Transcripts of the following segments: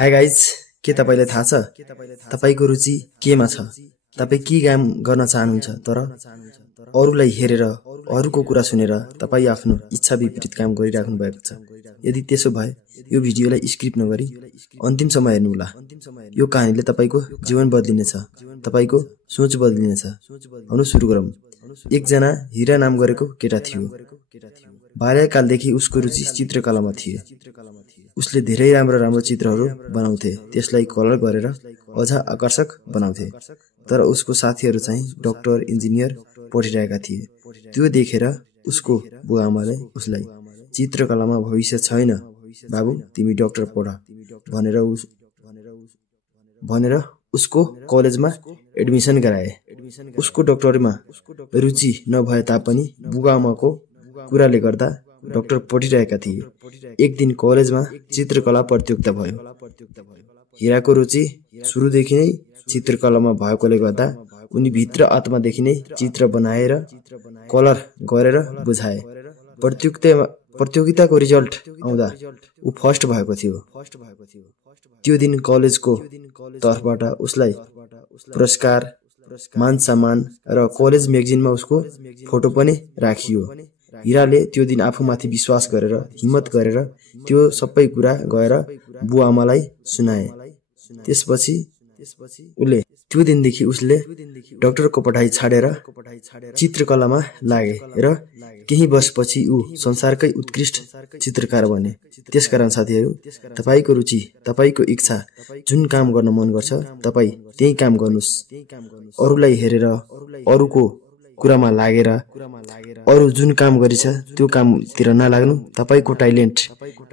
Hi guys, के तपाईलाई थाहा छ तपाईको रुचि केमा छ? तपाई के काम गर्न चाहनुहुन्छ तर अरूलाई हेरेर अरूको कुरा सुनेर तपाई आफ्नो इच्छा विपरीत काम गरिराख्नु भएको छ? यदि त्यसो भए यो भिडियोलाई स्किप नगरी अन्तिमसम्म हेर्नु होला। यो कहानीले तपाईको जीवन बदलिनेछ, तपाईको सोच बदलिनेछ। आउनु सुरु गरौँ। एकजना हिरा नाम गरेको केटा थियो। बाल्यकालदेखि उसको रुचि चित्रकलामा थियो। उसले धेरै राम्रो चित्रहरू बनाउँथे, त्यसलाई कलर गरेर अझ आकर्षक बनाउँथे। तर उसको साथीहरू चाहिँ डाक्टर, इन्जिनियर पढिरहेका थिए। त्यो देखेर उसको बुवाआमाले उसलाई चित्रकलामा भविष्य छैन बाबु, तिमी डाक्टर पढ भनेर उसको कलेजमा एडमिसन गराए। उसको डाक्टरीमा रुचि नभए तापनि बुवाआमाको कुराले गर्दा डाक्टर पढिरहेका थिए। एक दिन कलेजमा चित्रकला प्रतियोगिता भयो। हिराको रुचि सुरुदेखि नै चित्रकलामा भएकोले गर्दा उनी भित्र आत्मादेखि नै चित्र बनाएर कलर गरेर बुझाए। प्रतियोगिताको रिजल्ट आउँदा ऊ फर्स्ट भएको थियो। त्यो दिन कलेजको तर्फबाट उसलाई पुरस्कार, मान सम्मान र कलेज म्यागजिनमा उसको फोटो पनि राखियो। हिराले त्यो दिन आफूमाथि विश्वास गरेर हिम्मत गरेर त्यो सबै कुरा गएर बुवाआमालाई सुनाए। त्यसपछि त्यो दिनदेखि उसले डाक्टरको पढाइ छाडेर चित्रकलामा लागे र केही वर्षपछि ऊ संसारकै उत्कृष्ट चित्रकार बने। त्यसकारण साथीहरू, तपाईको रुचि, तपाईको इच्छा, जुन काम गर्न मन गर्छ तपाई त्यही काम गर्नुस्। अरूलाई हेरेर अरूको कुरामा लागेर अरू जुन काम गरिछ त्यो कामतिर नलाग्नु। तपाईको ट्यालेन्ट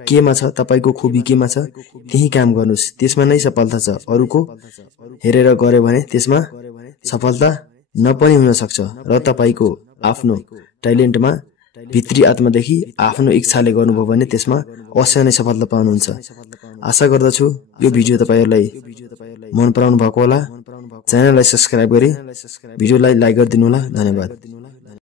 केमा छ, तपाईको खुबी केमा छ त्यही काम गर्नुस्। त्यसमा नै सफलता छ। अरूको हेरेर गरे भने त्यसमा सफलता नपनि हुन सक्छ। र तपाईको आफ्नो ट्यालेन्टमा भित्री आत्मादेखि आफ्नो इच्छाले गर्नुभयो भने त्यसमा अवश्य नै सफलता पाउनुहुन्छ। आशा गर्दछु यो भिडियो तपाईहरुलाई मन पराउनु भएको होला। च्यानललाई सब्स्क्राइब गरी भिडियोलाई लाइक गरिदिनु होला। धन्यवाद।